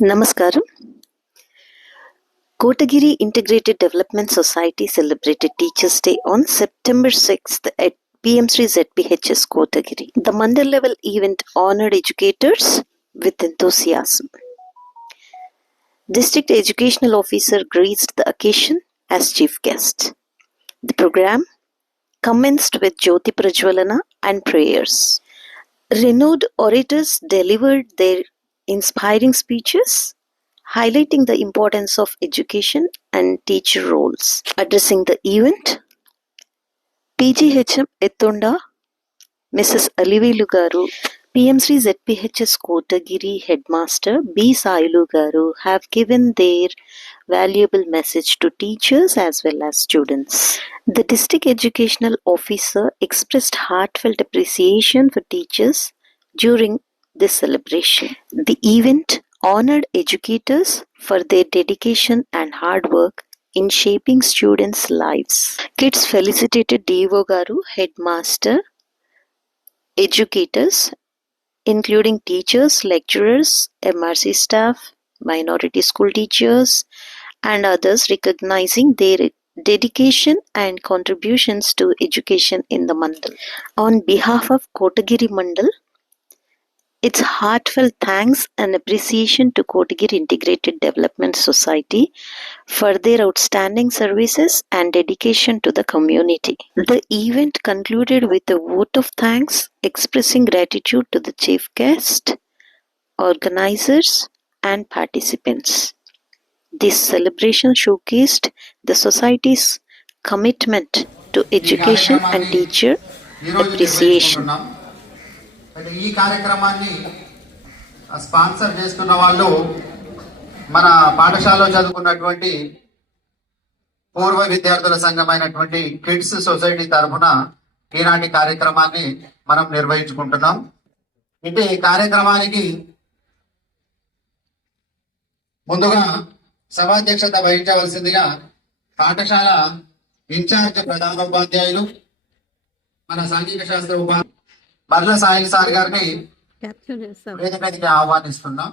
Namaskaram. Kotagiri Integrated Development Society celebrated Teachers' Day on September 6th at PM3 ZPHS Kotagiri. The Mandal level event honored educators with enthusiasm. District Educational Officer graced the occasion as chief guest. The program commenced with Jyoti Prajwalana and prayers. Renowned orators delivered their inspiring speeches, highlighting the importance of education and teacher roles. Addressing the event, PGHM Ettonda, Mrs. Alivelu Garu, PM3 ZPHS Kotagiri Headmaster B. Sailu Garu have given their valuable message to teachers as well as students. The District Educational Officer expressed heartfelt appreciation for teachers during this celebration. The event honored educators for their dedication and hard work in shaping students' lives. Kids felicitated D.O. Garu, Headmaster, educators, including teachers, lecturers, MRC staff, minority school teachers, and others, recognizing their dedication and contributions to education in the Mandal. On behalf of Kotagiri Mandal, its heartfelt thanks and appreciation to Kotagiri Integrated Development Society for their outstanding services and dedication to the community. The event concluded with a vote of thanks, expressing gratitude to the chief guest, organizers, and participants. This celebration showcased the society's commitment to education and teacher appreciation. ఈ కార్యక్రమాన్ని sponsor చేస్తున్న వాళ్ళు మన పాఠశాలలో చదువుకున్నటువంటి పూర్వ విద్యార్థుల సంఘమైనటువంటి kids society తరఫున ఈనాటి కార్యక్రమాన్ని మనం నిర్వహించుకుంటున్నాం. ఇంటి కార్యక్రమానికి ముందుగా సభాధ్యక్షత వహించవలసిందిగా పాఠశాల ఇన్ఛార్జ్ ప్రధానోపాధ్యాయులు మన సాంఘిక శాస్త్ర ఉపాధ్యాయులు బర్ల సాయిల్ సార్ గారిని వేదికకి ఆహ్వానిస్తున్నాం.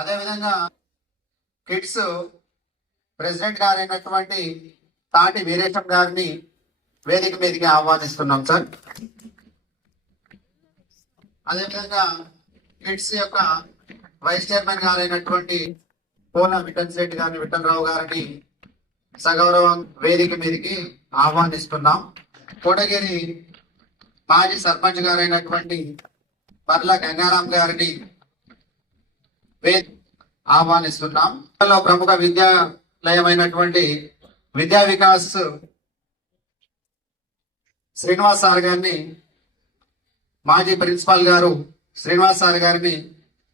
అదేవిధంగా కిడ్స్ ప్రెసిడెంట్ గారైనటువంటి తాటి వీరేశం గారిని వేదిక మీదకి ఆహ్వానిస్తున్నాం సార్. అదేవిధంగా కిడ్స్ యొక్క వైస్ చైర్మన్ గారైనటువంటి పోలా విఠల్ శెట్టి గారిని, విఠలరావు గారిని సగౌరవం వేదిక మీదకి ఆహ్వానిస్తున్నాం. కోటగిరి మాజీ సర్పంచ్ గారైనటువంటి పర్ల గంగారాం గారిని ఆహ్వానిస్తున్నాం. ప్రముఖ విద్యాలయమైనటువంటి విద్యా వికాస్ శ్రీనివాస్ సార్ గారిని, మాజీ ప్రిన్సిపాల్ గారు శ్రీనివాస్ సార్ గారిని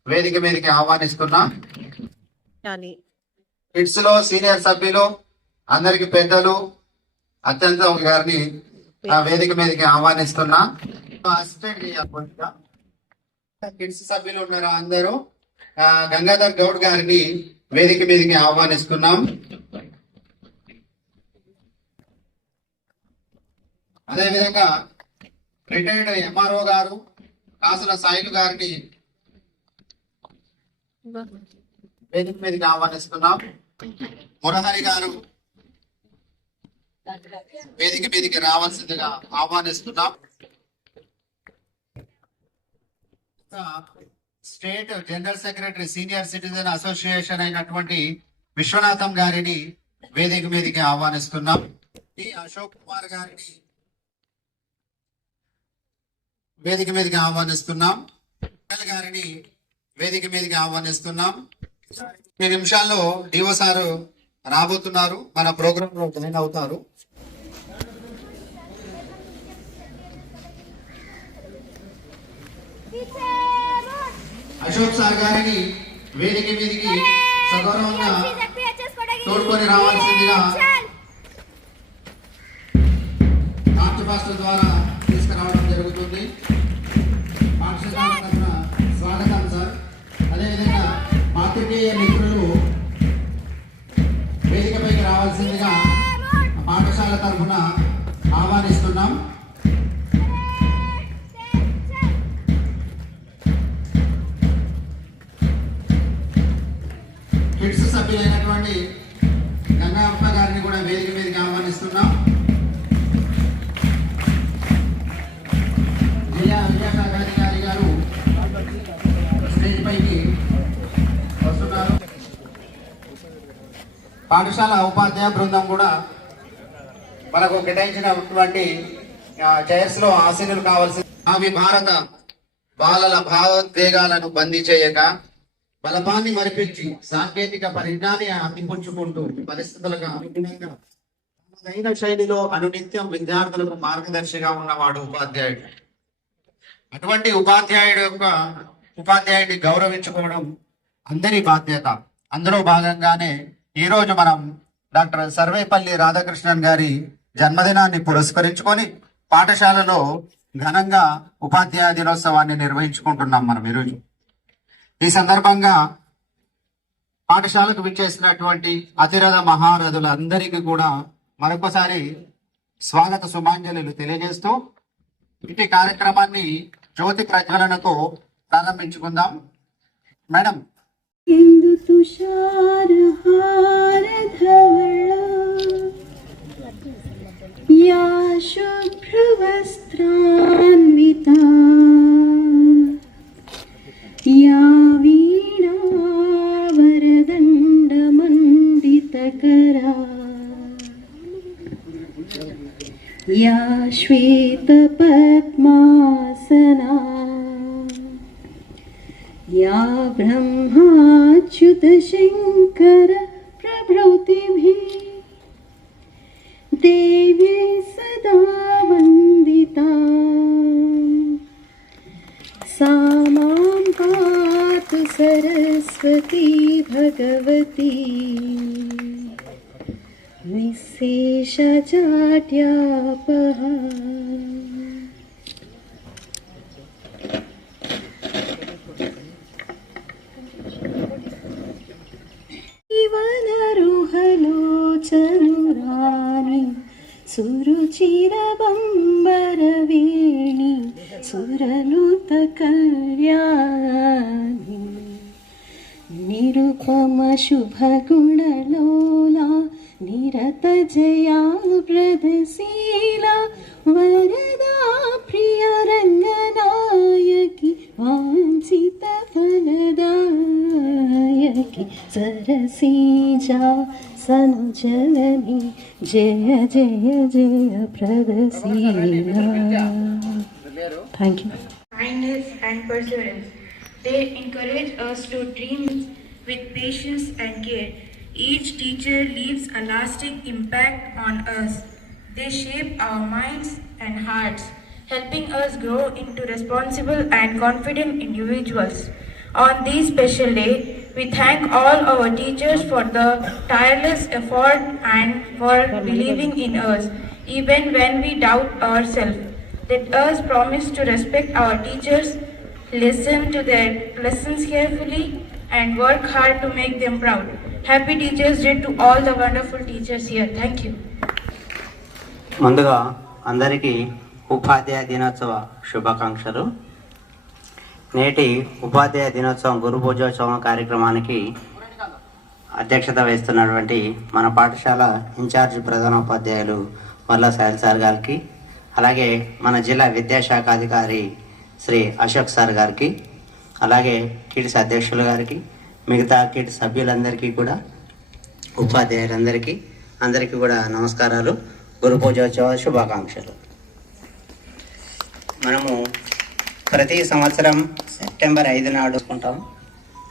వేదిక మీదకి ఆహ్వానిస్తున్నాం. కిడ్స్ లో సీనియర్ సభ్యులు, అందరికి పెద్దలు, అత్యంత గారిని వేదిక మీదకి ఆహ్వానిస్తున్నా. అసిస్టెంట్ కిడ్స్ సభ్యులు ఉన్నారా అందరూ, గంగాధర్ గౌడ్ గారిని వేదిక మీదకి ఆహ్వానిస్తున్నాం. అదేవిధంగా రిటైర్డ్ ఎంఆర్ఓ గారు కాసుల సాయిలు గారిని వేదిక మీదకి ఆహ్వానిస్తున్నాం. మురహరి గారు వేదిక మీదకి రావాల్సిందిగా ఆహ్వానిస్తున్నాం. State general secretary senior citizen association అయినటువంటి విశ్వనాథం గారిని వేదిక మీదకి ఆహ్వానిస్తున్నాం. అశోక్ కుమార్ గారిని వేదిక మీదకి ఆహ్వానిస్తున్నాం. గారిని వేదిక మీదకి ఆహ్వానిస్తున్నాం. 2 నిమిషాల్లో డిఓ సారు రాబోతున్నారు, మన ప్రోగ్రామ్ లో జాయిన్ అవుతారు. అశోక్ సార్ గారిని వేదిక మీదకి సగౌరవంగా తోడుకొని రావాల్సిందిగా మార్చ్ పాస్ట్ ద్వారా తీసుకురావడం జరుగుతుంది. పాఠశాల తరఫున స్వాగతం సార్. అదేవిధంగా పాత్రికేయ మిత్రులు వేదికపైకి రావాల్సిందిగా పాఠశాల తరఫున ఆహ్వానిస్తున్నాం. బిడ్స్ సభ్యులైనటువంటి గంగప్ప గారిని కూడా వేదిక మీదకి ఆహ్వానిస్తున్నాం. విజయాధికారి గారు స్టేజ్ పైకి వస్తున్నారు. పాఠశాల ఉపాధ్యాయ బృందం కూడా మనకు కేటాయించినటువంటి చైర్స్ లో ఆసీనులు కావాల్సి. అవి భారత బాలల భావోద్వేగాలను బందీ చేయక బలపాన్ని మరిపించి సాంకేతిక పరిజ్ఞాన్ని అందిపుచ్చుకుంటూ పరిస్థితులకు అనుగుణంగా తనదైన శైలిలో అనునిత్యం విద్యార్థులకు మార్గదర్శిగా ఉన్నవాడు ఉపాధ్యాయుడు. అటువంటి ఉపాధ్యాయుడిని గౌరవించుకోవడం అందరి బాధ్యత. అందులో భాగంగానే ఈరోజు మనం డాక్టర్ సర్వేపల్లి రాధాకృష్ణన్ గారి జన్మదినాన్ని పురస్కరించుకొని పాఠశాలలో ఘనంగా ఉపాధ్యాయ దినోత్సవాన్ని నిర్వహించుకుంటున్నాం మనం ఈరోజు. ఈ సందర్భంగా పాఠశాలకు విచ్చేసినటువంటి అతిరథ మహారథులందరికీ కూడా మరొకసారి స్వాగత సుమాంజలు తెలియజేస్తూ ఇటు కార్యక్రమాన్ని జ్యోతి ప్రజ్వలనతో ప్రారంభించుకుందాం. మేడం. ఇందు తుషారహారధవళ యా శుభ్రవస్త్రాన్వితా యా వీణావరదండమండితకరా యా శ్వేతపద్మాసనా या ब्रह्माच्युतशङ्कर प्रभृतिभिः देव्यै सदा वन्दिता सा मां पातु सरस्वती भगवती निःशेषजाड्यापहा. వనరుహలోచనురాణి సురుచిరబంబరవేణి సురనుత కళ్యాణి నిరుపమ శుభగుణలోలా నిరత జయా ప్రదశీలా వరదా ప్రియ రంగనాయకి వాంఛిత ఫలదాయకి సరసీజా సనుజనని జయ జయ జయ ప్రదశీలా. Thank you. Kindness and perseverance. They encourage us to dream with patience and care. Each teacher leaves a lasting impact on us. They shape our minds and hearts, helping us grow into responsible and confident individuals. On this special day, we thank all our teachers for the tireless effort and for believing in us, even when we doubt ourselves. Let us promise to respect our teachers, listen to their lessons carefully, and work hard to make them proud. Happy Teachers Day to all the wonderful teachers here. Thank you. ముందుగా అందరికీ ఉపాధ్యాయ దినోత్సవ శుభాకాంక్షలు. నేటి ఉపాధ్యాయ దినోత్సవం గురు పూజోత్సవం కార్యక్రమానికి అధ్యక్షత వహిస్తున్నటువంటి మన పాఠశాల ఇన్ఛార్జ్ ప్రధానోపాధ్యాయులు మల్లా సాయిల్ సార్ గారికి, అలాగే మన జిల్లా విద్యాశాఖ అధికారి శ్రీ అశోక్ సార్ గారికి, అలాగే కిడ్స్ అధ్యక్షులు గారికి, మిగతా కిడ్స్ సభ్యులందరికీ కూడా, ఉపాధ్యాయులందరికీ కూడా నమస్కారాలు. గురు పూజోత్సవ శుభాకాంక్షలు. మనము ప్రతి సంవత్సరం సెప్టెంబర్ 5 నాడు ఉంటాం.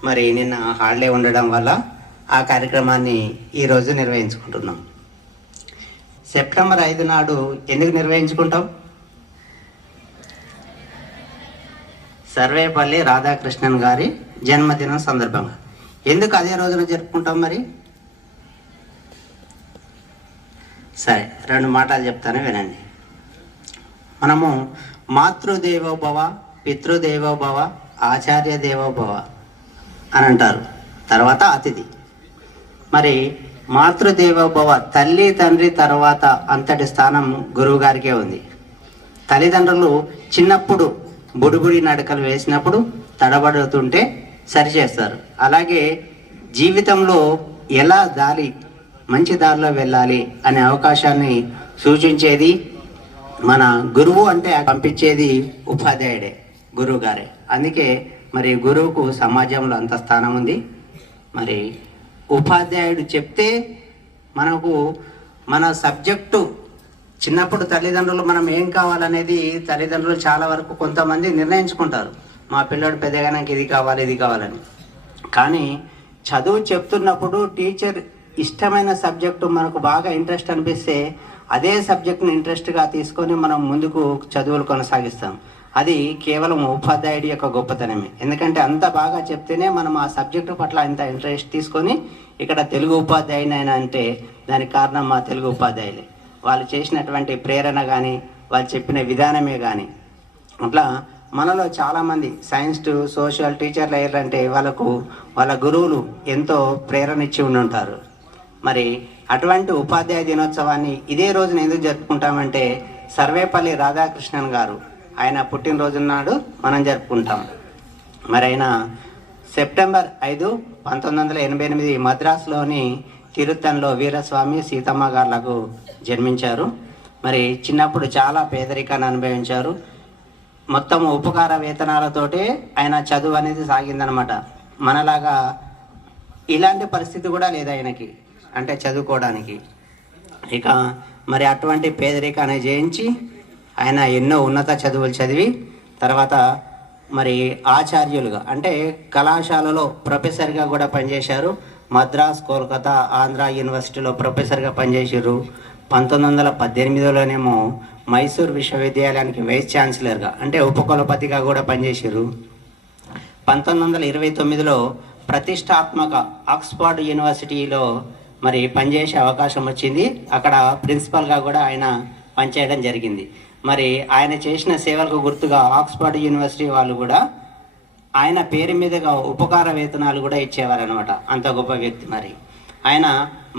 మరి నిన్న హాలిడే ఉండడం వల్ల ఆ కార్యక్రమాన్ని ఈరోజు నిర్వహించుకుంటున్నాం. సెప్టెంబర్ 5 నాడు ఎందుకు నిర్వహించుకుంటాం? సర్వేపల్లి రాధాకృష్ణన్ గారి జన్మదినం సందర్భంగా. ఎందుకు అదే రోజున జరుపుకుంటాం? మరి సరే, 2 మాటలు చెప్తాను, వినండి. మనము మాతృదేవోభవ, పితృదేవోభవ, ఆచార్య దేవోభవ అని అంటారు. తర్వాత అతిథి. మరి మాతృదేవోభవ, తల్లి తండ్రి తర్వాత అంతటి స్థానం గురువు గారికే ఉంది. తల్లిదండ్రులు చిన్నప్పుడు బుడిబుడి నడకలు వేసినప్పుడు తడబడుతుంటే సరిచేస్తారు. అలాగే జీవితంలో ఎలా మంచి దారిలో వెళ్ళాలి అనే అవకాశాన్ని సూచించేది మన గురువు. అంటే పంపించేది ఉపాధ్యాయుడే, గురువు గారే. అందుకే మరి గురువుకు సమాజంలో అంత స్థానం ఉంది. మరి ఉపాధ్యాయుడు చెప్తే మనకు మన సబ్జెక్టు చిన్నప్పుడు తల్లిదండ్రులు మనం ఏం కావాలనేది తల్లిదండ్రులు చాలా వరకు కొంతమంది నిర్ణయించుకుంటారు. మా పిల్లడు పెద్దగా నాకు ఇది కావాలి ఇది కావాలని. కానీ చదువు చెప్తున్నప్పుడు టీచర్ ఇష్టమైన సబ్జెక్టు మనకు బాగా ఇంట్రెస్ట్ అనిపిస్తే అదే సబ్జెక్ట్ని ఇంట్రెస్ట్గా తీసుకొని మనం ముందుకు చదువులు కొనసాగిస్తాం. అది కేవలం ఉపాధ్యాయుడి యొక్క గొప్పతనమే. ఎందుకంటే అంత బాగా చెప్తేనే మనం ఆ సబ్జెక్టు పట్ల అంత ఇంట్రెస్ట్ తీసుకొని ఇక్కడ తెలుగు ఉపాధ్యాయునైనా అంటే దానికి కారణం మా తెలుగు ఉపాధ్యాయులే. వాళ్ళు చేసినటువంటి ప్రేరణ కానీ వాళ్ళు చెప్పిన విధానమే కానీ. అట్లా మనలో చాలామంది సైన్స్ టు సోషల్ టీచర్లు అయ్యారంటే వాళ్ళ గురువులు ఎంతో ప్రేరణ ఇచ్చి ఉంటారు. మరి అటువంటి ఉపాధ్యాయ దినోత్సవాన్ని ఇదే రోజున ఎందుకు జరుపుకుంటామంటే సర్వేపల్లి రాధాకృష్ణన్ గారు ఆయన పుట్టినరోజు నాడు మనం జరుపుకుంటాం. మరి ఆయన సెప్టెంబర్ 5, 1988 మద్రాసులోని తిరుత్తన్లో వీరస్వామి సీతమ్మ గారులకు జన్మించారు. మరి చిన్నప్పుడు చాలా పేదరికాన్ని అనుభవించారు. మొత్తం ఉపకార వేతనాలతోటే ఆయన చదువు అనేది సాగిందనమాట. మనలాగా ఇలాంటి పరిస్థితి కూడా లేదు ఆయనకి, అంటే చదువుకోవడానికి. ఇక మరి అటువంటి పేదరికాన్ని జయించి ఆయన ఎన్నో ఉన్నత చదువులు చదివి తర్వాత మరి ఆచార్యులుగా అంటే కళాశాలలో ప్రొఫెసర్గా కూడా పనిచేశారు. మద్రాస్, కోల్కతా, ఆంధ్ర యూనివర్సిటీలో ప్రొఫెసర్గా పనిచేసారు. 1918లోనేమో మైసూర్ విశ్వవిద్యాలయానికి వైస్ ఛాన్సలర్గా అంటే ఉపకులపతిగా కూడా పనిచేశారు. 1929లో ప్రతిష్టాత్మక ఆక్స్ఫర్డ్ యూనివర్సిటీలో మరి పనిచేసే అవకాశం వచ్చింది. అక్కడ ప్రిన్సిపల్గా కూడా ఆయన పనిచేయడం జరిగింది. మరి ఆయన చేసిన సేవలకు గుర్తుగా ఆక్స్ఫర్డ్ యూనివర్సిటీ వాళ్ళు కూడా ఆయన పేరు మీదుగా ఉపకార వేతనాలు కూడా ఇచ్చేవారనమాట. అంత గొప్ప వ్యక్తి. మరి ఆయన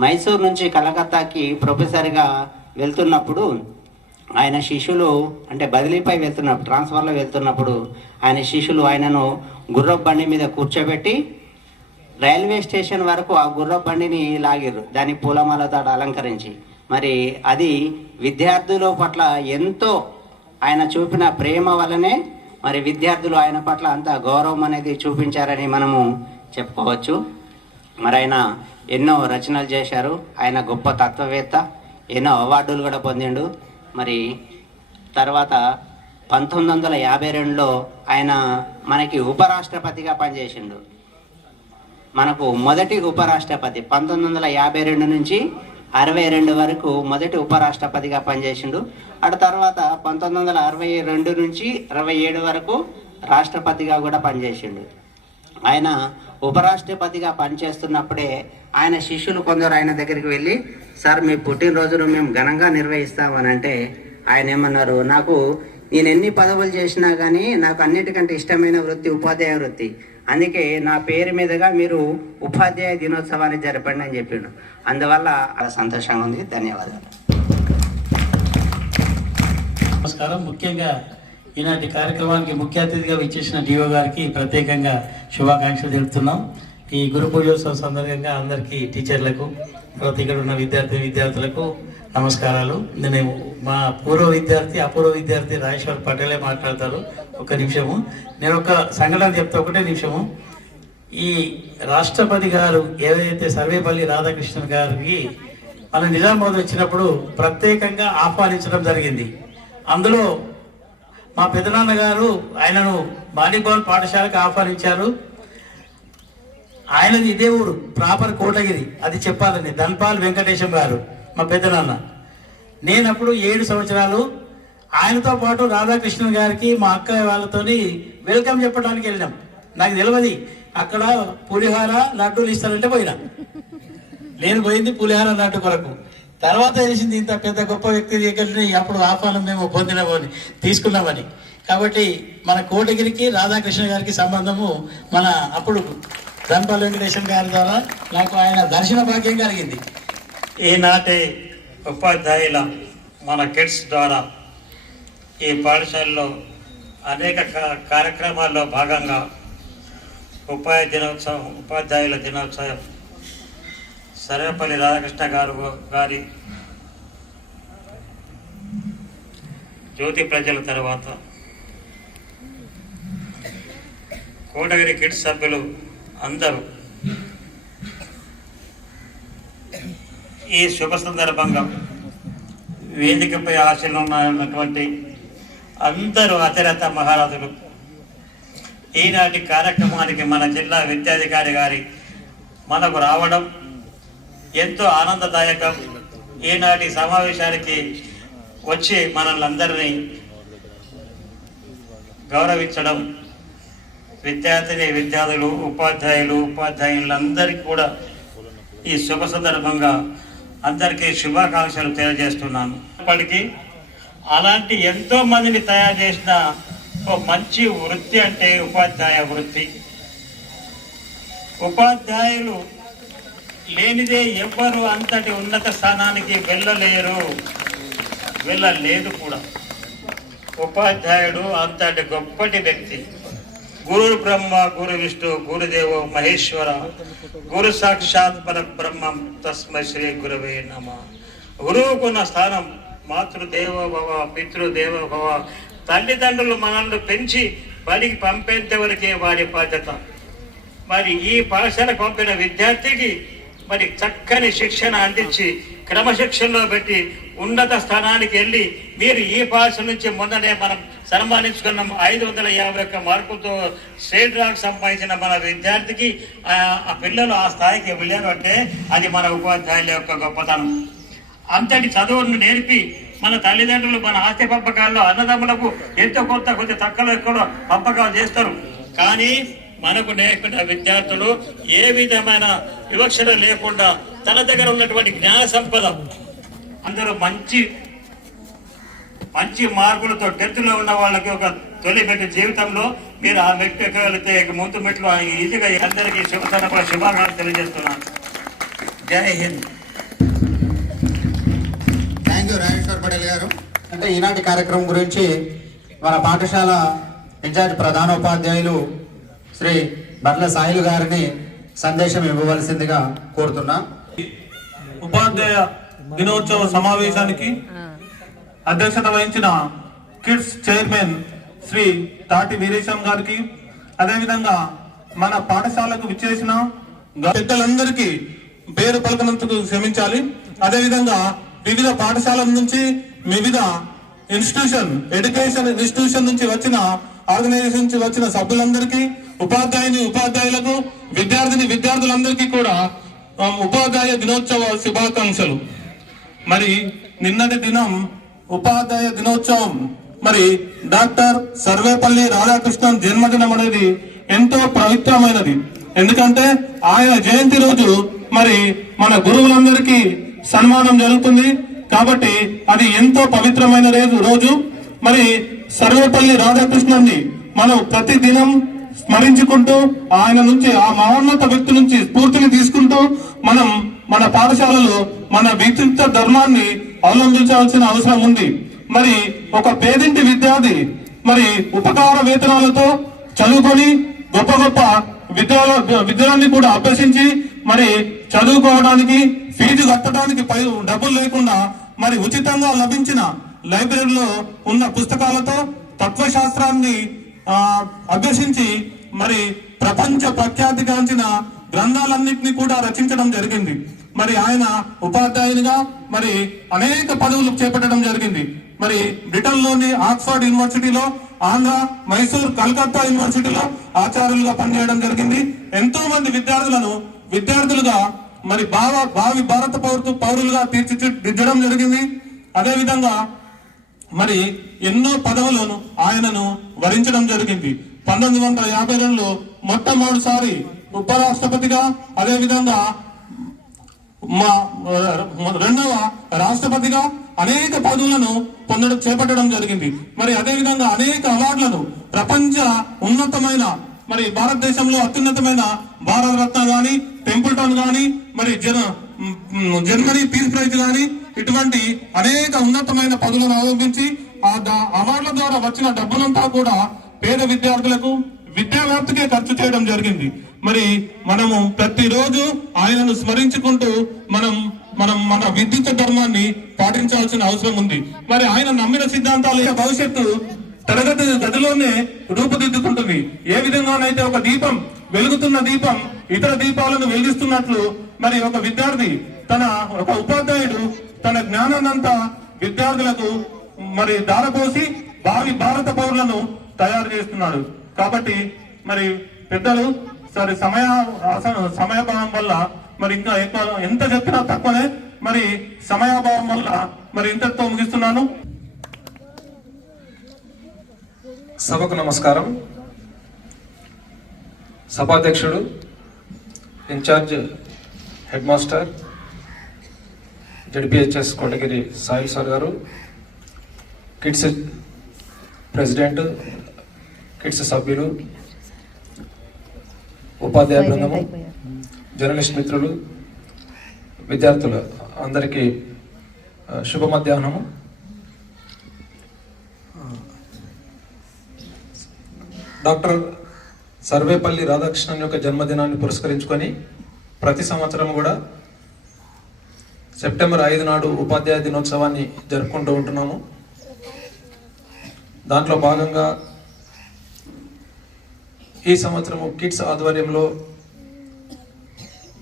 మైసూర్ నుంచి కలకత్తాకి ప్రొఫెసర్గా వెళ్తున్నప్పుడు ఆయన శిష్యులు అంటే బదిలీపై వెళ్తున్నప్పుడు ట్రాన్స్ఫర్లో వెళ్తున్నప్పుడు ఆయన శిష్యులు ఆయనను గుర్రపు బండి మీద కూర్చోబెట్టి రైల్వే స్టేషన్ వరకు ఆ గుర్రపు బండిని లాగిర్రు, దాన్ని పూలమాలతో అలంకరించి. మరి అది విద్యార్థుల పట్ల ఎంతో ఆయన చూపిన ప్రేమ వల్లనే మరి విద్యార్థులు ఆయన పట్ల అంత గౌరవం అనేది చూపించారని మనము చెప్పుకోవచ్చు. మరి ఆయన ఎన్నో రచనలు చేశారు. ఆయన గొప్ప తత్వవేత్త, ఎన్నో అవార్డులు కూడా పొందిండు. మరి తర్వాత 1952లో ఆయన మనకి ఉపరాష్ట్రపతిగా పనిచేసిండు. మనకు మొదటి ఉపరాష్ట్రపతి 1952 నుంచి 62 వరకు మొదటి ఉపరాష్ట్రపతిగా పనిచేసిండు. అటు తర్వాత 1962 నుంచి 67 వరకు రాష్ట్రపతిగా కూడా పనిచేసిండు. ఆయన ఉపరాష్ట్రపతిగా పనిచేస్తున్నప్పుడే ఆయన శిష్యులు కొందరు ఆయన దగ్గరికి వెళ్ళి, సార్ మీ పుట్టినరోజును మేము ఘనంగా నిర్వహిస్తామని అంటే ఆయన ఏమన్నారు, నేను ఎన్ని పదవులు చేసినా కానీ నాకు అన్నిటికంటే ఇష్టమైన వృత్తి ఉపాధ్యాయ వృత్తి, అందుకే నా పేరు మీదుగా మీరు ఉపాధ్యాయ దినోత్సవాన్ని జరపండి అని చెప్పిండు. అందువల్ల సంతోషంగా ఉంది. ధన్యవాదాలు. నమస్కారం. ముఖ్యంగా ఈనాటి కార్యక్రమానికి ముఖ్య అతిథిగా విచ్చేసిన డిఓ గారికి ప్రత్యేకంగా శుభాకాంక్షలు తెలుపుతున్నాం. ఈ గురు పూజోత్సవం సందర్భంగా అందరికీ టీచర్లకు తర్వాత ఇక్కడ ఉన్న విద్యార్థులకు నమస్కారాలు. నేను మా అపూర్వ విద్యార్థి రాజేశ్వర్ పటేలే మాట్లాడతారు. ఒక నిమిషము నేను ఒక సంఘటన చెప్తా, ఒకటే నిమిషము. ఈ రాష్ట్రపతి గారు ఏదైతే సర్వేపల్లి రాధాకృష్ణన్ గారికి మన నిజామాబాద్ వచ్చినప్పుడు ప్రత్యేకంగా ఆహ్వానించడం జరిగింది. అందులో మా పెదనాన్న గారు ఆయనను బాణిభవన్ పాఠశాలకు ఆహ్వానించారు. ఆయనది ఇదే ఊరు, ప్రాపర్ కోటగిరి. అది చెప్పాలని ధన్పాల్ వెంకటేశం గారు మా పెద్దనాన్న. నేనప్పుడు 7 సంవత్సరాలు ఆయనతో పాటు రాధాకృష్ణన్ గారికి మా అక్క వాళ్ళతోని వెల్కమ్ చెప్పడానికి వెళ్ళినాం. నాకు తెలియదు అక్కడ పులిహార లడ్డూలు ఇస్తారంటే పోయినా. నేను పోయింది పులిహార లడ్డు కొరకు. తర్వాత తెలిసింది ఇంత పెద్ద గొప్ప వ్యక్తి దగ్గర అప్పుడు ఆహ్వానం మేము పొందినామని తీసుకున్నామని. కాబట్టి మన కోటగిరికి రాధాకృష్ణ గారికి సంబంధము మన అప్పుడు ధన్పాల్ వెంకటేశం గారి ద్వారా నాకు ఆయన దర్శన భాగ్యం కలిగింది. ఈనాటి ఉపాధ్యాయుల మన కిడ్స్ ద్వారా ఈ పాఠశాలలో అనేక కార్యక్రమాల్లో భాగంగా ఉపాధ్యాయుల దినోత్సవం సర్వేపల్లి రాధాకృష్ణ గారి జ్యోతి ప్రజల తర్వాత కోటగిరి కిడ్స్ సభ్యులు అందరూ ఈ శుభ సందర్భంగా వేదికపై ఆశలు ఉన్నటువంటి అందరూ అతిరథ మహారాజులు ఈనాటి కార్యక్రమానికి మన జిల్లా విద్యాధికారి గారి మనకు రావడం ఎంతో ఆనందదాయకం. ఈనాటి సమావేశానికి వచ్చి మనల్ని అందరినీ గౌరవించడం, విద్యార్థులు ఉపాధ్యాయులందరికీ కూడా ఈ శుభ సందర్భంగా అందరికీ శుభాకాంక్షలు తెలియజేస్తున్నాను. ఇప్పటికీ అలాంటి ఎంతో మందిని తయారు చేసిన ఓ మంచి వృత్తి అంటే ఉపాధ్యాయ వృత్తి. ఉపాధ్యాయులు లేనిదే ఎవ్వరు అంతటి ఉన్నత స్థానానికి వెళ్ళలేదు కూడా. ఉపాధ్యాయుడు అంతటి గొప్పటి వ్యక్తి. గురు బ్రహ్మ గురు విష్ణు గురుదేవో మహేశ్వర గురు సాక్షాత్ పర బ్రహ్మం తస్మై శ్రీ గురవే నమః. గురువుకున్న స్థానం మాతృదేవో భవ పితృదేవో భవ. తల్లిదండ్రులు మనల్ని పెంచి బడికి పంపేంత వరకే వాడి బాధ్యత. మరి ఈ పాఠశాలకు పంపిన విద్యార్థికి మరి చక్కని శిక్షణ అందించి క్రమశిక్షణలో పెట్టి ఉన్నత స్థానానికి వెళ్ళి మీరు ఈ పాఠశాల నుంచి మొన్ననే మనం సన్మానించుకున్నాం 551 మార్కులతో స్టేట్ ర్యాంక్ సంపాదించిన మన విద్యార్థికి ఆ పిల్లలు ఆ స్థాయికి వెళ్ళారు అంటే అది మన ఉపాధ్యాయుల యొక్క గొప్పతనం. అంతటి చదువును నేర్పి మన తల్లిదండ్రులు మన ఆస్తి పంపకాల్లో అన్నదమ్ములకు ఎంతో కొద్ది తక్కువలో ఎక్కడో పంపకాలు చేస్తారు. కానీ మనకు నేర్పిన విద్యార్థులు ఏ విధమైన వివక్షణ లేకుండా తన దగ్గర ఉన్నటువంటి జ్ఞాన సంపద అందరూ మంచి మార్కులతో 10th లో ఉన్న వాళ్ళకి ఒక తొలి మెట్టు జీవితంలో మీరు ఆ మెట్టు ఎక్కగలిగితే ముందు మెట్లు ఈజీగా అందరికీ శుభాకాంక్షలు తెలియజేస్తున్నాను. జై హింద్. థ్యాంక్ యూ రాజేశ్వర్ పటేల్ గారు. అంటే ఈనాటి కార్యక్రమం గురించి మన పాఠశాల ఇన్ఛార్జ్ ప్రధానోపాధ్యాయులు శ్రీ బర్ల సాయిలు గారిని సందేశం ఇవ్వవలసిందిగా కోరుతున్నా. ఉపాధ్యాయ దినోత్సవ సమావేశానికి అధ్యక్షత వహించిన కిడ్స్ చైర్మన్ శ్రీ తాటి వీరేశం గారికి, అదేవిధంగా మన పాఠశాలకు విచ్చేసిన పెద్దలందరికీ పేరు పలకనందుకు క్షమించాలి. అదేవిధంగా వివిధ పాఠశాలల నుంచి వివిధ ఎడ్యుకేషన్ ఇన్స్టిట్యూషన్ నుంచి వచ్చిన ఆర్గనైజేషన్ నుంచి వచ్చిన సభ్యులందరికీ, ఉపాధ్యాయులకు, విద్యార్థులందరికీ కూడా ఉపాధ్యాయ దినోత్సవ శుభాకాంక్షలు. మరి నిన్నటి దినం ఉపాధ్యాయ దినోత్సవం. మరి డాక్టర్ సర్వేపల్లి రాధాకృష్ణన్ జన్మదినం అనేది ఎంతో పవిత్రమైనది. ఎందుకంటే ఆయన జయంతి రోజు మరి మన గురువులందరికీ సన్మానం జరుగుతుంది. కాబట్టి అది ఎంతో పవిత్రమైన రోజు. మరి సర్వేపల్లి రాధాకృష్ణన్ని మనం ప్రతి దినం స్మరించుకుంటూ ఆయన నుంచి, ఆ మహోన్నత వ్యక్తి నుంచి స్ఫూర్తిని తీసుకుంటూ మనం మన పాఠశాలలో మన వ్యక్తిత్వ ధర్మాన్ని అవలంబించాల్సిన అవసరం ఉంది. మరి ఒక పేదింటి విద్యార్థి మరి ఉపకార వేతనాలతో చదువుకొని గొప్ప విద్యలన్నీ కూడా అభ్యసించి మరి చదువుకోవడానికి, ఫీజు కట్టడానికి డబ్బులు లేకుండా మరి ఉచితంగా లభించిన లైబ్రరీలో ఉన్న పుస్తకాలతో తత్వశాస్త్రాన్ని అభ్యసించి మరి ప్రపంచ ప్రఖ్యాతిగాంచిన గ్రంథాలన్నింటినీ కూడా రచించడం జరిగింది. మరి ఆయన ఉపాధ్యాయునిగా మరి అనేక పదవులు చేపట్టడం జరిగింది. మరి బ్రిటన్ లోని ఆక్స్ఫర్డ్ యూనివర్సిటీలో, ఆంధ్ర, మైసూర్, కలకత్తా యూనివర్సిటీలో ఆచార్యులుగా పనిచేయడం జరిగింది. ఎంతో మంది విద్యార్థులుగా మరి భావి భారత పౌరులుగా తీర్చిదిద్దడం జరిగింది. అదేవిధంగా మరి ఎన్నో పదవులను ఆయనను వరించడం జరిగింది. 1952లో మొట్టమొదటిసారి ఉపరాష్ట్రపతిగా, అదేవిధంగా రెండవ రాష్ట్రపతిగా అనేక పదవులను చేపట్టడం జరిగింది. మరి అదేవిధంగా అనేక అవార్డులను, ప్రపంచ ఉన్నతమైన మరి భారతదేశంలో అత్యున్నతమైన భారత రత్న గాని, టెంపుల్టన్ గాని, మరి జర్మనీ పీస్ ప్రైజ్ గాని, ఇటువంటి అనేక ఉన్నతమైన పదవులను అవలంబించి ఆ అవార్డుల ద్వారా వచ్చిన డబ్బులంతా కూడా పేద విద్యార్థులకు, విద్యా వ్యాప్తికే ఖర్చు చేయడం జరిగింది. మరి మనము ప్రతిరోజు ఆయనను స్మరించుకుంటూ మనం మన విద్యుత్ ధర్మాన్ని పాటించాల్సిన అవసరం ఉంది. మరి ఆయన నమ్మిన సిద్ధాంతాలు భవిష్యత్తు తరగతి గదిలోనే రూపుదిద్దుకుంటుంది. ఏ విధంగానైతే ఒక దీపం వెలుగుతున్న దీపం ఇతర దీపాలను వెలిగిస్తున్నట్లు మరి ఒక విద్యార్థి ఒక ఉపాధ్యాయుడు తన జ్ఞానాన్నంతా విద్యార్థులకు మరి దారపోసి భావి భారత పౌరులను తయారు చేస్తున్నాడు. కాబట్టి మరి పెద్దలు సమయాభావం వల్ల మరి ఇంకా ఎంత చెప్పినా తక్కువనే. మరి సమయాభావం వల్ల మరి ఇంతటితో ముగిస్తున్నాను. సభకు నమస్కారం. సభాధ్యక్షుడు, in-charge head master ZPHS Kotagiri సాయిల్ సార్ గారు, కిడ్స్ ప్రెసిడెంట్, కిడ్స్ సభ్యులు, ఉపాధ్యాయ బృందము, జర్నలిస్ట్ మిత్రులు, విద్యార్థులు అందరికీ శుభ మధ్యాహ్నము. డాక్టర్ సర్వేపల్లి రాధాకృష్ణన్ యొక్క జన్మదినాన్ని పురస్కరించుకొని ప్రతి సంవత్సరం కూడా సెప్టెంబర్ 5 నాడు ఉపాధ్యాయ దినోత్సవాన్ని జరుపుకుంటూ ఉంటున్నాము. దాంట్లో భాగంగా ఈ సంవత్సరము కిడ్స్ ఆధ్వర్యంలో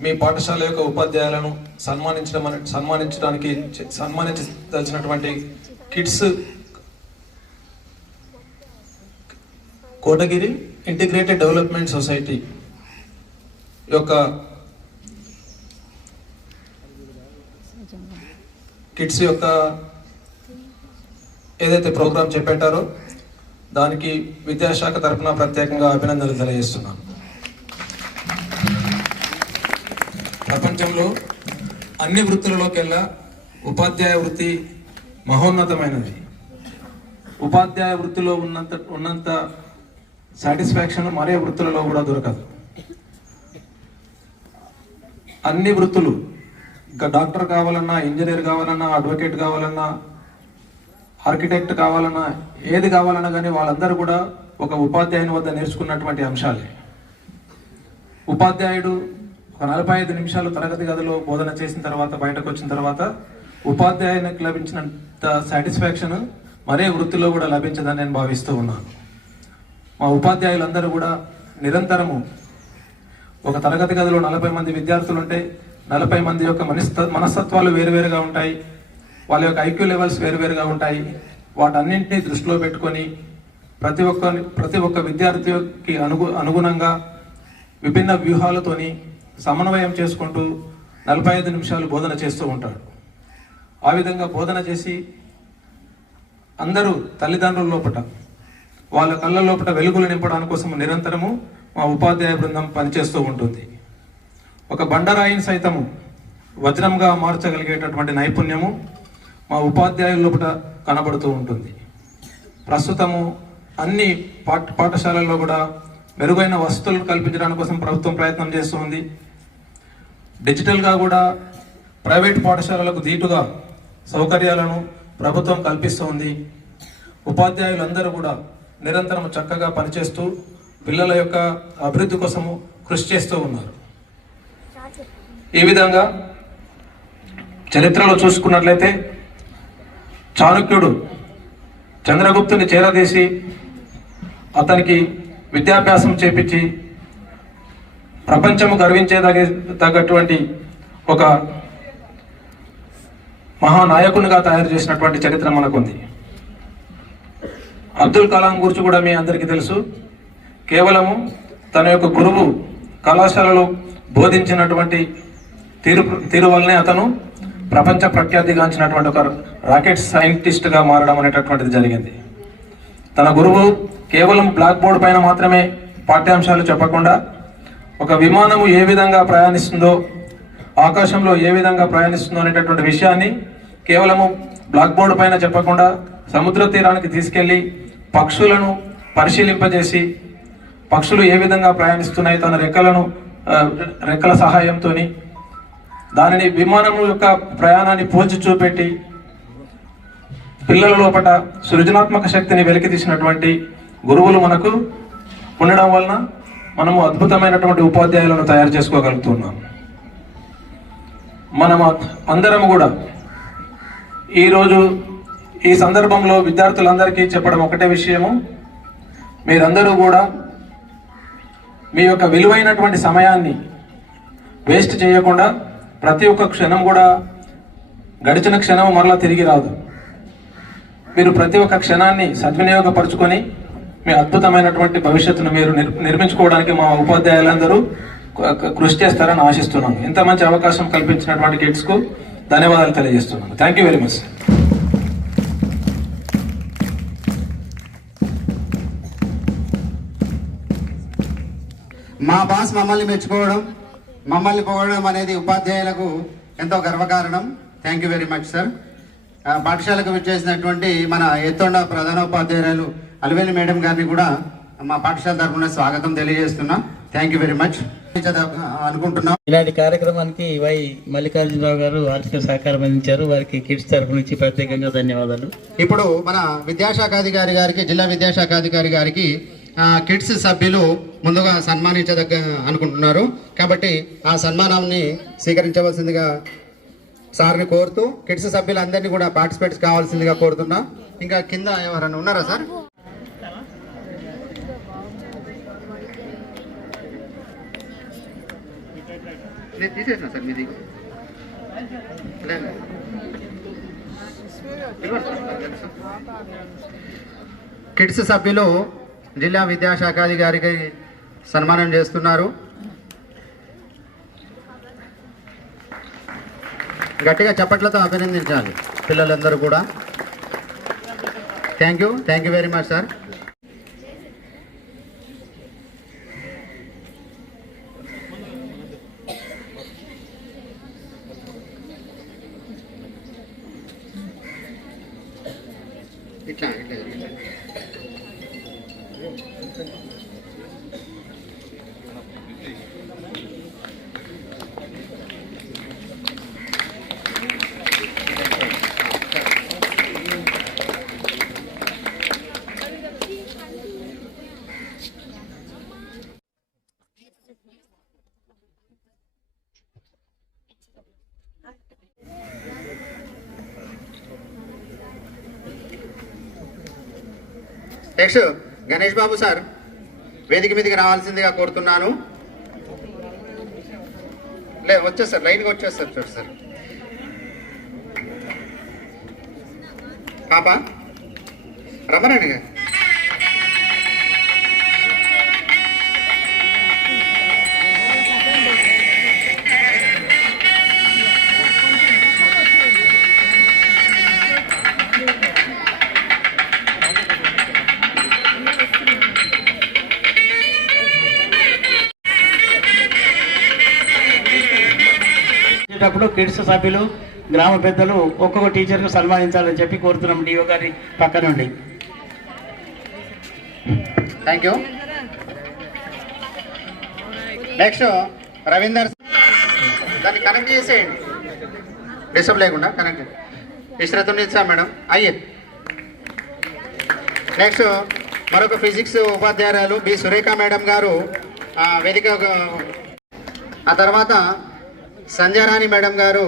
మీ పాఠశాల యొక్క ఉపాధ్యాయులను సన్మానించదలిచినటువంటి KIDS Kotagiri integrated development society యొక్క కిడ్స్ యొక్క ఏదైతే ప్రోగ్రాం చేపట్టారో దానికి విద్యాశాఖ తరఫున ప్రత్యేకంగా అభినందనలు తెలియజేస్తున్నాను. ప్రపంచంలో అన్ని వృత్తులలోకెల్లా ఉపాధ్యాయ వృత్తి మహోన్నతమైనది. ఉపాధ్యాయ వృత్తిలో ఉన్నంత సాటిస్ఫాక్షన్ మరే వృత్తులలో కూడా దొరకదు. అన్ని వృత్తులు, ఇంకా డాక్టర్ కావాలన్నా, ఇంజనీర్ కావాలన్నా, అడ్వకేట్ కావాలన్నా, ఆర్కిటెక్ట్ కావాలన్నా, ఏది కావాలన్నా కానీ వాళ్ళందరూ కూడా ఒక ఉపాధ్యాయుని వద్ద నేర్చుకున్నటువంటి అంశాలే. ఉపాధ్యాయుడు ఒక 45 నిమిషాలు తరగతి గదిలో బోధన చేసిన తర్వాత బయటకు వచ్చిన తర్వాత ఉపాధ్యాయునికి లభించినంత సాటిస్ఫాక్షన్ మరే వృత్తిలో కూడా లభించదని నేను భావిస్తూ ఉన్నాను. మా ఉపాధ్యాయులందరూ కూడా నిరంతరము ఒక తరగతి గదిలో 40 మంది విద్యార్థులు ఉంటే 40 మంది యొక్క మనస్తత్వాలు వేరువేరుగా ఉంటాయి. వాళ్ళ యొక్క ఐక్యూ లెవెల్స్ వేరువేరుగా ఉంటాయి. వాటన్నింటినీ దృష్టిలో పెట్టుకొని ప్రతి ఒక్క విద్యార్థికి అనుగుణంగా విభిన్న వ్యూహాలతోని సమన్వయం చేసుకుంటూ 45 నిమిషాలు బోధన చేస్తూ ఉంటాడు. ఆ విధంగా బోధన చేసి అందరూ తల్లిదండ్రుల లోపల వాళ్ళ కళ్ళ లోపల వెలుగులు నింపడానికి కోసం నిరంతరము మా ఉపాధ్యాయ బృందం పనిచేస్తూ ఉంటుంది. ఒక బండరాయిని సైతము వజ్రంగా మార్చగలిగేటటువంటి నైపుణ్యము మా ఉపాధ్యాయుల లోపల కనబడుతూ ఉంటుంది. ప్రస్తుతము అన్ని పాఠశాలల్లో కూడా మెరుగైన వసతులను కల్పించడానికి కోసం ప్రభుత్వం ప్రయత్నం చేస్తుంది. డిజిటల్గా కూడా ప్రైవేట్ పాఠశాలలకు ధీటుగా సౌకర్యాలను ప్రభుత్వం కల్పిస్తుంది. ఉపాధ్యాయులందరూ కూడా నిరంతరం చక్కగా పనిచేస్తూ పిల్లల యొక్క అభివృద్ధి కోసము కృషి చేస్తూ ఉన్నారు. ఈ విధంగా చరిత్రలో చూసుకున్నట్లయితే చాణక్యుడు చంద్రగుప్తుని చేరదీసి అతనికి విద్యాభ్యాసం చేపించి ప్రపంచము తగ్గటువంటి ఒక మహానాయకునిగా తయారు చేసినటువంటి చరిత్ర మనకుంది. అబ్దుల్ కలాం గురించి కూడా మీ అందరికీ తెలుసు. కేవలము తన యొక్క గురువు కళాశాలలో బోధించినటువంటి తీరు వల్లనే అతను ప్రపంచ ప్రఖ్యాతిగాంచినటువంటి ఒక రాకెట్ సైంటిస్ట్గా మారడం అనేటటువంటిది జరిగింది. తన గురువు కేవలం బ్లాక్ బోర్డ్ పైన మాత్రమే పాఠ్యాంశాలు చెప్పకుండా ఒక విమానము ఏ విధంగా ప్రయాణిస్తుందో, ఆకాశంలో ఏ విధంగా ప్రయాణిస్తుందో అనేటటువంటి విషయాన్ని కేవలము బ్లాక్ బోర్డు పైన చెప్పకుండా సముద్ర తీరానికి తీసుకెళ్లి పక్షులను పరిశీలింపజేసి పక్షులు ఏ విధంగా ప్రయాణిస్తున్నాయి తన రెక్కల సహాయంతో దానిని విమానం యొక్క ప్రయాణాన్ని పోల్చి చూపెట్టి పిల్లల లోపల సృజనాత్మక శక్తిని వెలికి తీసినటువంటి గురువులు మనకు ఉండడం వలన మనము అద్భుతమైనటువంటి ఉపాధ్యాయులను తయారు చేసుకోగలుగుతున్నాం. మనం అందరం కూడా ఈరోజు ఈ సందర్భంలో విద్యార్థులందరికీ చెప్పడం ఒకటే విషయము, మీరందరూ కూడా మీ యొక్క విలువైనటువంటి సమయాన్ని వేస్ట్ చేయకుండా ప్రతి ఒక్క క్షణం కూడా గడిచిన క్షణం మరలా తిరిగి రాదు. మీరు ప్రతి ఒక్క క్షణాన్ని సద్వినియోగపరుచుకొని మీ అద్భుతమైనటువంటి భవిష్యత్తును మీరు నిర్మించుకోవడానికి మా ఉపాధ్యాయులందరూ కృషి చేస్తారని ఆశిస్తున్నాను. ఇంత మంచి అవకాశం కల్పించినటువంటి కిడ్స్కు ధన్యవాదాలు తెలియజేస్తున్నాను. Thank you very much. మా బాస్ మమ్మల్ని మెచ్చుకోవడం, మమ్మల్ని పొగడడం అనేది ఉపాధ్యాయులకు ఎంతో గర్వకారణం. Thank you very much sir. పాఠశాలకు విచ్చేసినటువంటి మన ఎత్తొండ ప్రధానోపాధ్యాయురాలు అలివేలి మేడం గారిని కూడా మా పాఠశాల తరఫున స్వాగతం తెలియజేస్తున్నా. థ్యాంక్ యూ వెరీ మచ్ అనుకుంటున్నాం. ఇలాంటి కార్యక్రమానికి వై మల్లికార్జునరావు గారు ఆర్థిక సహకారం అందించారు. వారికి కిడ్స్ తరఫు నుంచి ప్రత్యేకంగా ధన్యవాదాలు. ఇప్పుడు మన విద్యాశాఖాధికారి గారికి, జిల్లా విద్యాశాఖాధికారి గారికి కిడ్స్ సభ్యులు ముందుగా సన్మానించదగ్గ అనుకుంటున్నారు. కాబట్టి ఆ సన్మానాన్ని స్వీకరించవలసిందిగా సార్ని కోరుతూ కిడ్స్ సభ్యులందరినీ కూడా పార్టిసిపేట్స్ కావాల్సిందిగా కోరుతున్నా. ఇంకా కింద ఎవరైనా ఉన్నారా సార్? నేను తీసేసిన సార్ మీది. కిడ్స్ సభ్యులు జిల్లా విద్యాశాఖాధికారికి సన్మానం చేస్తున్నారు. గట్టిగా చప్పట్లతో అభినందించాలి పిల్లలందరూ కూడా. Thank you very much sir. ఇట్లా నెక్స్ట్ గణేష్ బాబు సార్ వేదిక మీదకి రావాల్సిందిగా కోరుతున్నాను. వచ్చేస్తారు, లైన్గా వచ్చేస్తారు. చూడు సార్, పాప రమ్మనండి. అప్పుడు కిడ్స్ సభ్యులు, గ్రామ పెద్దలు ఒక్కొక్క టీచర్కు సన్మానించాలని చెప్పి కోరుతున్నాం డిఓ గారి పక్క నుండి. Thank you. నెక్స్ట్ రవీందర్, దాన్ని కనెక్ట్ చేసేయండి, డిస్టర్బ్ లేకుండా కనెక్ట్. ఇష్రతునిసా మేడం అయ్యే. నెక్స్ట్ మరొక ఫిజిక్స్ ఉపాధ్యాయురాలు బి సురేఖ మేడం గారు వేదిక. ఆ తర్వాత సంధ్యారాణి మేడం గారు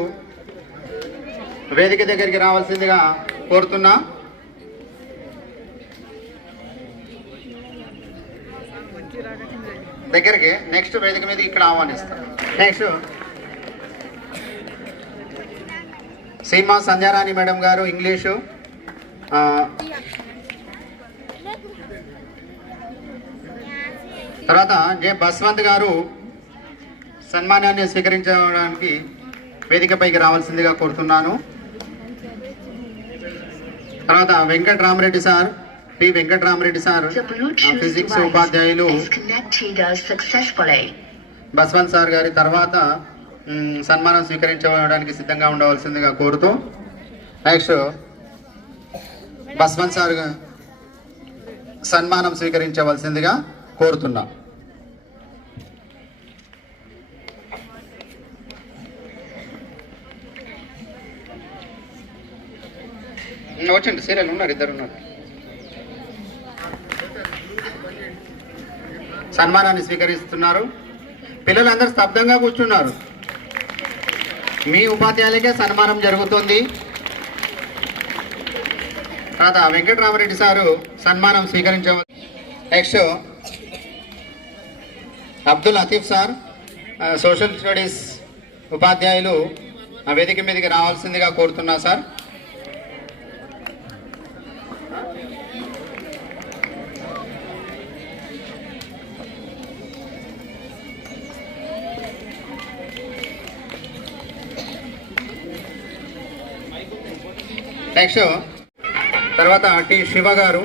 వేదిక దగ్గరికి రావాల్సిందిగా కోరుతున్నా. దగ్గరికి నెక్స్ట్ వేదిక మీద ఇక్కడ ఆహ్వానిస్తాం. నెక్స్ట్ సీమా సంధ్యారాణి మేడం గారు ఇంగ్లీషు. తర్వాత జె బస్వంత్ గారు సన్మానాన్ని స్వీకరించడానికి వేదికపైకి రావాల్సిందిగా కోరుతున్నాను. తర్వాత Venkataramareddy sir, P Venkataramareddy sir physics ఉపాధ్యాయులు బస్వంత్ సార్ గారి తర్వాత సన్మానం స్వీకరించడానికి సిద్ధంగా ఉండవలసిందిగా కోరుతూ నెక్స్ట్ బస్వంత్ సార్ సన్మానం స్వీకరించవలసిందిగా కోరుతున్నా. వచ్చండి, సీరియల్ ఉన్నారు, ఇద్దరు ఉన్నారు. సన్మానాన్ని స్వీకరిస్తున్నారు. పిల్లలందరూ స్తబ్దంగా కూర్చున్నారు. మీ ఉపాధ్యాయులకే సన్మానం జరుగుతుంది. తర్వాత వెంకటరామరెడ్డి సారు సన్మానం స్వీకరించవచ్చు. Next Abdul Latif sir social studies ఉపాధ్యాయులు వేదిక మీదకి రావాల్సిందిగా కోరుతున్నా సార్. నెక్స్ట్ తర్వాత టి శివ గారు,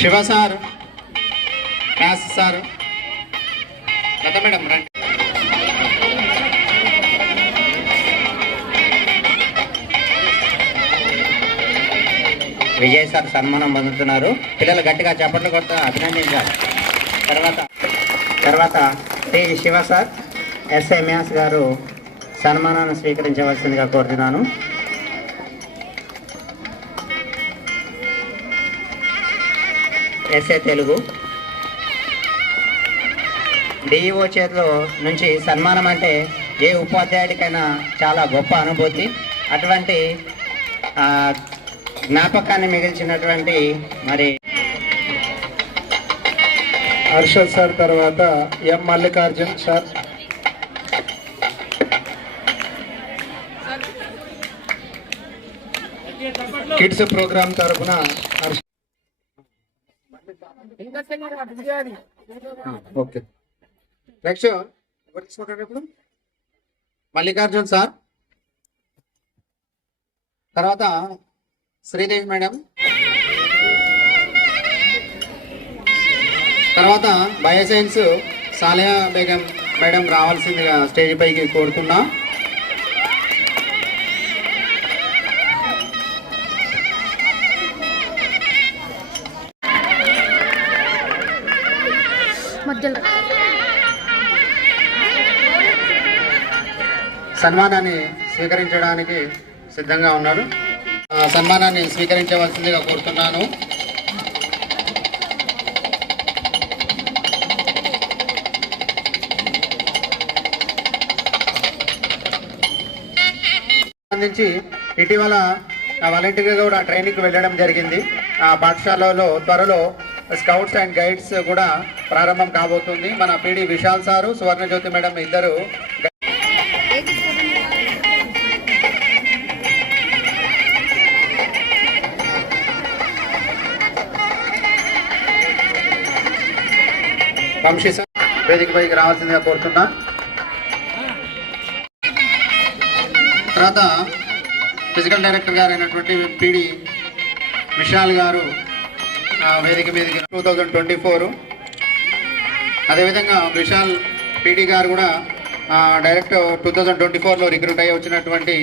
Shiva sir, maths sir, Latha madam రండి. విజయ్ సార్ సన్మానం పొందుతున్నారు. పిల్లలు గట్టిగా చప్పట్లు కొట్ట అభినందించాలి. తర్వాత T Shiva sir, SI maths గారు సన్మానాన్ని స్వీకరించవలసిందిగా కోరుతున్నాను. ఎస్ఐ తెలుగు డిఈఓ చేతిలో నుంచి సన్మానం అంటే ఏ ఉపాధ్యాయుడికైనా చాలా గొప్ప అనుభూతి. అటువంటి జ్ఞాపకాన్ని మిగిల్చినటువంటి మరి హర్షద్ సార్, తర్వాత ఎం మల్లికార్జున్ సార్, కిడ్స్ ప్రోగ్రామ్ తరఫున ఓకే. నెక్స్ట్ ఎవరు తీసుకుంటారు ఇప్పుడు? మల్లికార్జున్ సార్, తర్వాత శ్రీదేవి మేడం, తర్వాత బయోసైన్స్ సాలియా బేగం మేడం రావాల్సిందిగా స్టేజ్ పైకి కోరుతున్నా. సన్మానాన్ని స్వీకరించడానికి సిద్ధంగా ఉన్నారు. సన్మానాన్ని స్వీకరించవలసిందిగా కోరుతున్నాను. సంబంధించి ఇటీవల వాలంటీర్గా కూడా ట్రైనింగ్కి వెళ్ళడం జరిగింది. ఆ పాఠశాలలో త్వరలో స్కౌట్స్ అండ్ గైడ్స్ కూడా ప్రారంభం కాబోతుంది. మన పిడి విశాల్ సారు, సువర్ణజ్యోతి మేడం ఇద్దరు వంశీ సార్ వేదిక పైకి రావాల్సిందిగా కోరుతున్నా. తర్వాత ఫిజికల్ డైరెక్టర్ గారు అయినటువంటి పిడి విశాల్ గారు వేదిక మీదకి 2024. అదేవిధంగా విశాల్ పిడి గారు కూడా డైరెక్ట్ 2024లో రిక్రూట్ అయ్యి వచ్చినటువంటి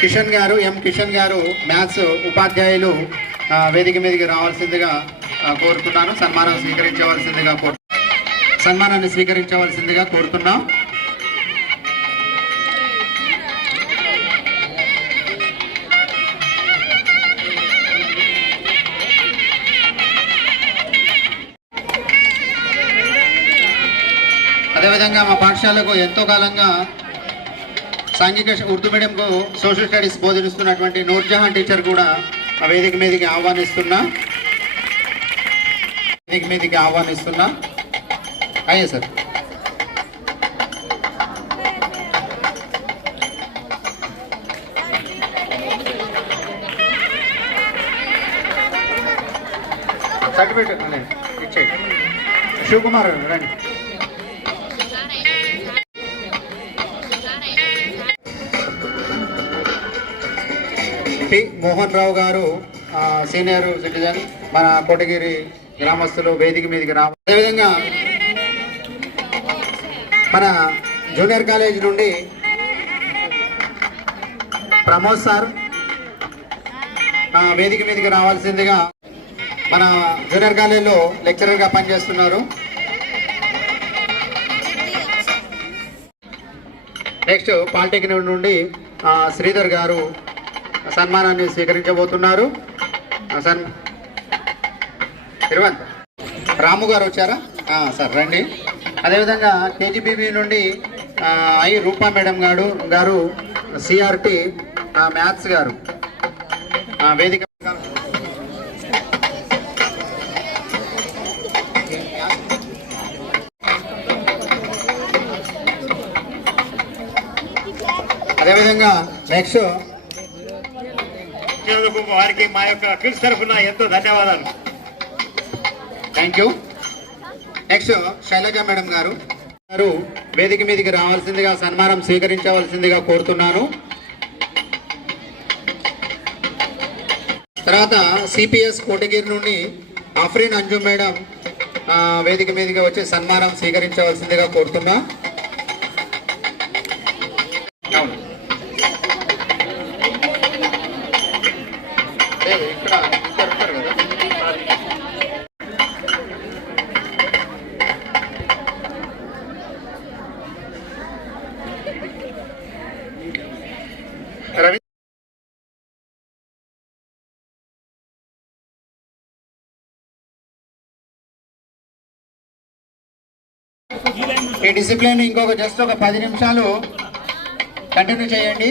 కిషన్ గారు, ఎం కిషన్ గారు మ్యాథ్స్ ఉపాధ్యాయులు వేదిక మీదకి రావాల్సిందిగా కోరుతున్నాను. సన్మానాన్ని స్వీకరించవలసిందిగా కోరుతున్నాం. అదేవిధంగా మా పాఠశాలకు ఎంతో కాలంగా సాంఘిక ఉర్దూ మీడియంకు సోషల్ స్టడీస్ బోధిస్తున్నటువంటి నూర్జహాన్ టీచర్ కూడా వేదిక మీదకి ఆహ్వానిస్తున్నా. అయ్యే సార్. సర్టిఫికేట్ ఇచ్చేయండి. శివకుమార్ రండి. పి మోహన్ రావు గారు సీనియర్ సిటిజన్, మన కోటగిరి గ్రామస్తులు వేదిక మీదకి రా. అదేవిధంగా మన జూనియర్ కాలేజ్ నుండి ప్రమోద్ సార్ వేదిక మీదకి రావాల్సిందిగా, మన జూనియర్ కాలేజీలో లెక్చరర్గా పనిచేస్తున్నారు. నెక్స్ట్ పాలిటెక్నిక్ నుండి శ్రీధర్ గారు సన్మానాన్ని స్వీకరించబోతున్నారు. తిరువంత్ రాము గారు వచ్చారా? సార్ రండి. అదేవిధంగా కేజీబీబీ నుండి ఐ రూపా మేడం గారు సిఆర్టి మ్యాథ్స్ గారు వేదిక అదేవిధంగా నెక్స్ట్ వారికి మా యొక్క క్విజ్ తరఫున ఎంతో ధన్యవాదాలు. Thank you. Next Shailaja madam గారు వేదిక మీదకి రావాల్సిందిగా సన్మానం స్వీకరించవలసిందిగా కోరుతున్నాను. తర్వాత సిపిఎస్ కోటగిరి నుండి ఆఫ్రీన్ అంజు మేడం వేదిక మీదకి వచ్చి సన్మానం స్వీకరించవలసిందిగా కోరుతున్నా. రవి ఈ డిసిప్లిన్ ఇంకొక జస్ట్ ఒక 10 నిమిషాలు కంటిన్యూ చేయండి.